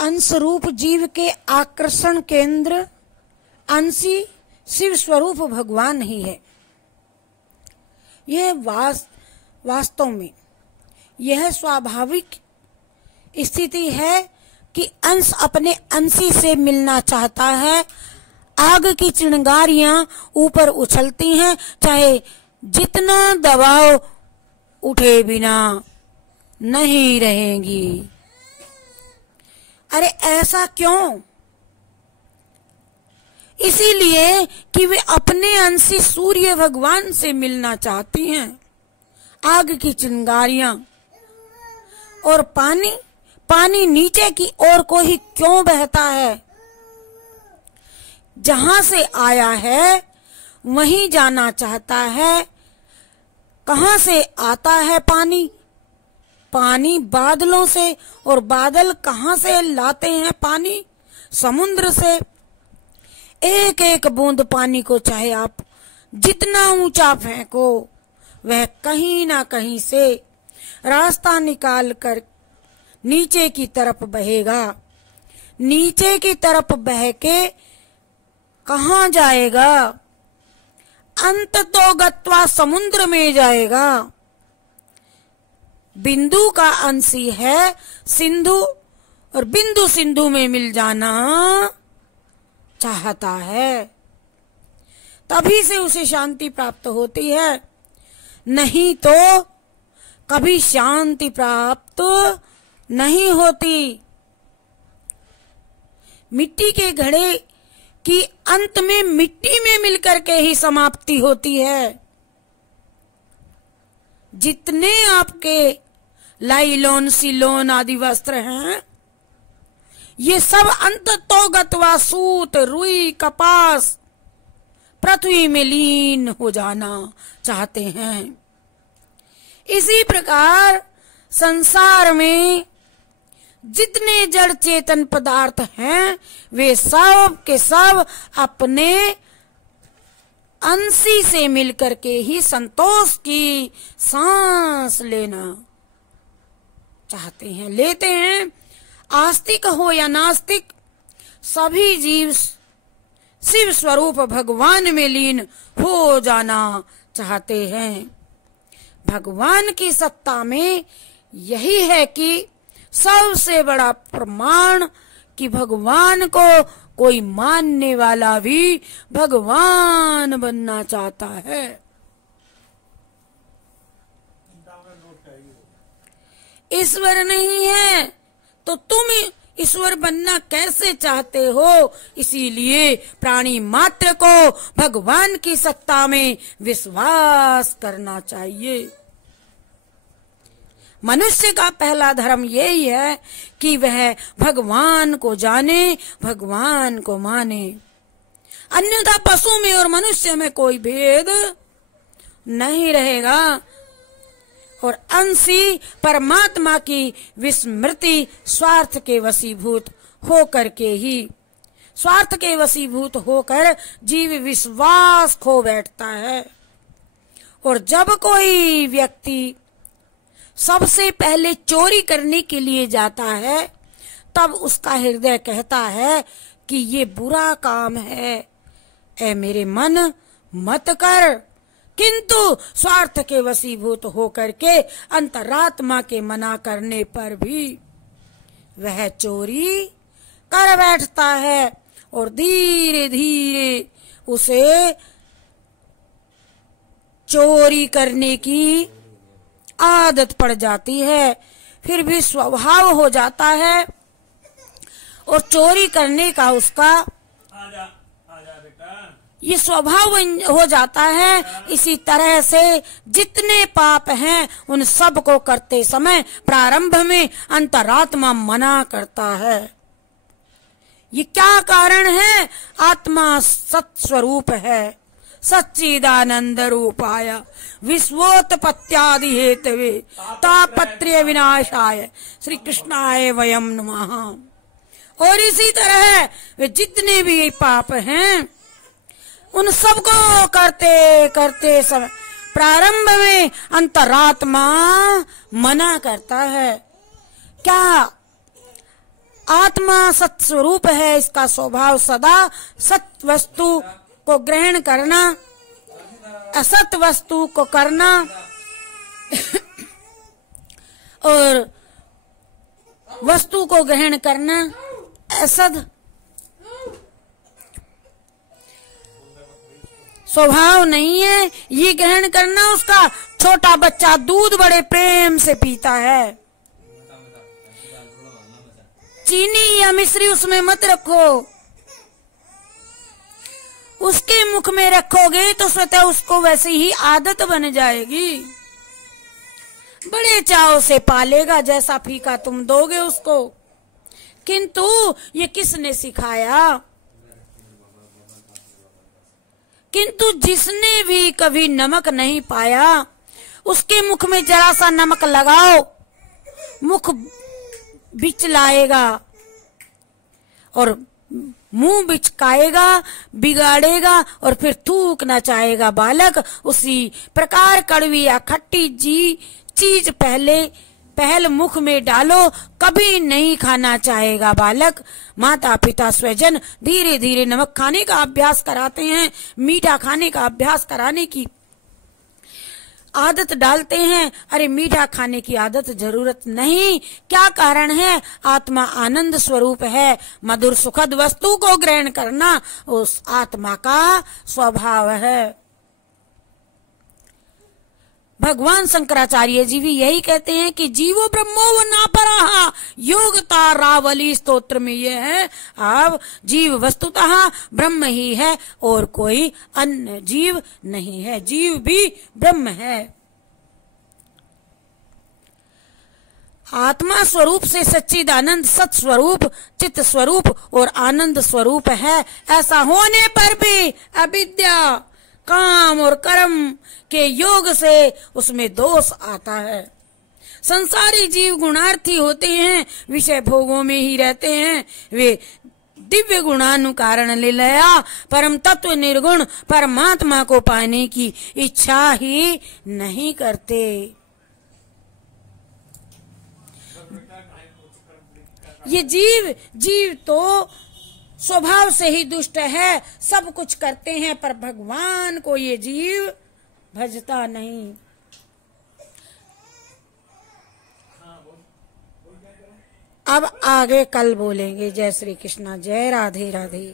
अंश रूप जीव के आकर्षण केंद्र अंशी शिव स्वरूप भगवान ही है। यह वास्तव में यह स्वाभाविक स्थिति है कि अंश अपने अंशी से मिलना चाहता है। आग की चिंगारियां ऊपर उछलती हैं, चाहे जितना दबाव उठे बिना नहीं रहेंगी। अरे ऐसा क्यों? इसीलिए कि वे अपने अंशी सूर्य भगवान से मिलना चाहती हैं। आग की चिंगारियां और पानी नीचे की ओर को ही क्यों बहता है? जहां से आया है वहीं जाना चाहता है। कहां से आता है पानी? पानी बादलों से, और बादल कहां से लाते हैं पानी? समुद्र से। एक एक बूंद पानी को चाहे आप जितना ऊंचा फेंको, वह कहीं ना कहीं से रास्ता निकाल कर नीचे की तरफ बहेगा। नीचे की तरफ बह के कहां जाएगा? अंत तो गत्वा समुद्र में जाएगा। बिंदु का अंशी है सिंधु, और बिंदु सिंधु में मिल जाना चाहता है। तभी से उसे शांति प्राप्त होती है, नहीं तो कभी शांति प्राप्त नहीं होती। मिट्टी के घड़े की अंत में मिट्टी में मिलकर के ही समाप्ति होती है। जितने आपके लाइलोन, सिलोन आदि वस्त्र हैं, ये सब अंत तो गत्वा सूत, रुई, कपास पृथ्वी में लीन हो जाना चाहते हैं। इसी प्रकार संसार में जितने जड़ चेतन पदार्थ हैं, वे सब के सब अपने अंशी से मिलकर के ही संतोष की सांस लेना चाहते हैं, लेते हैं। आस्तिक हो या नास्तिक, सभी जीव शिव स्वरूप भगवान में लीन हो जाना चाहते हैं। भगवान की सत्ता में यही है कि सबसे बड़ा प्रमाण कि भगवान को कोई मानने वाला भी भगवान बनना चाहता है। ईश्वर नहीं है तो तुम ईश्वर बनना कैसे चाहते हो? इसीलिए प्राणी मात्र को भगवान की सत्ता में विश्वास करना चाहिए। मनुष्य का पहला धर्म यही है कि वह भगवान को जाने, भगवान को माने। अन्यथा पशु में और मनुष्य में कोई भेद नहीं रहेगा, और अंशी परमात्मा की विस्मृति स्वार्थ के वशीभूत होकर के ही, स्वार्थ के वशीभूत होकर जीव विश्वास खो बैठता है। और जब कोई व्यक्ति सबसे पहले चोरी करने के लिए जाता है, तब उसका हृदय कहता है कि ये बुरा काम है, ऐ मेरे मन मत कर। किंतु स्वार्थ के वशीभूत होकर के अंतरात्मा के मना करने पर भी वह चोरी कर बैठता है, और धीरे धीरे उसे चोरी करने की आदत पड़ जाती है। फिर भी स्वभाव हो जाता है, और चोरी करने का उसका ये स्वभाव हो जाता है। इसी तरह से जितने पाप हैं उन सब को करते समय प्रारंभ में अंतरात्मा मना करता है। ये क्या कारण है? आत्मा सत्स्वरूप है, सच्चिदानंद रूपाय विश्वोत्पत्त्यादि हेतवे तापत्रय विनाशाय श्री कृष्णाय वयम नमः। और इसी तरह वे जितने भी पाप हैं उन सबको करते करते समय प्रारंभ में अंतरात्मा मना करता है। क्या आत्मा सत स्वरूप है, इसका स्वभाव सदा सत वस्तु को ग्रहण करना, असत वस्तु को करना और वस्तु को ग्रहण करना। असद स्वभाव नहीं है, ये ग्रहण करना उसका। छोटा बच्चा दूध बड़े प्रेम से पीता है, चीनी या मिश्री उसमें मत रखो, उसके मुख में रखोगे तो स्वतः उसको वैसी ही आदत बन जाएगी, बड़े चाव से पालेगा जैसा फीका तुम दोगे उसको। किंतु ये किसने सिखाया? किंतु जिसने भी कभी नमक नहीं पाया, उसके मुख में जरा सा नमक लगाओ, मुख बिच लाएगा और मुंह बिचकाएगा, बिगाड़ेगा और फिर थूकना चाहेगा बालक। उसी प्रकार कड़वी या खट्टी चीज पहल मुख में डालो, कभी नहीं खाना चाहेगा बालक। माता पिता स्वजन धीरे धीरे नमक खाने का अभ्यास कराते हैं, मीठा खाने का अभ्यास कराने की आदत डालते हैं। अरे मीठा खाने की आदत जरूरत नहीं, क्या कारण है? आत्मा आनंद स्वरूप है, मधुर सुखद वस्तु को ग्रहण करना उस आत्मा का स्वभाव है। भगवान शंकराचार्य जी भी यही कहते हैं कि जीवो ब्रह्मो व ना परहा, योगता रावली स्तोत्र में यह है। अब जीव वस्तुतः ब्रह्म ही है और कोई अन्य जीव नहीं है, जीव भी ब्रह्म है। आत्मा स्वरूप से सच्चिदानंद सत स्वरूप, चित्त स्वरूप और आनंद स्वरूप है। ऐसा होने पर भी अविद्या, काम और कर्म के योग से उसमें दोष आता है। संसारी जीव गुणार्थी होते हैं, विषय भोगों में ही रहते हैं। वे दिव्य गुणानुकारण लीलया परम तत्व निर्गुण परमात्मा को पाने की इच्छा ही नहीं करते। ये जीव तो स्वभाव से ही दुष्ट है, सब कुछ करते हैं, पर भगवान को ये जीव भजता नहीं। अब आगे कल बोलेंगे। जय श्री कृष्णा, जय राधे राधे।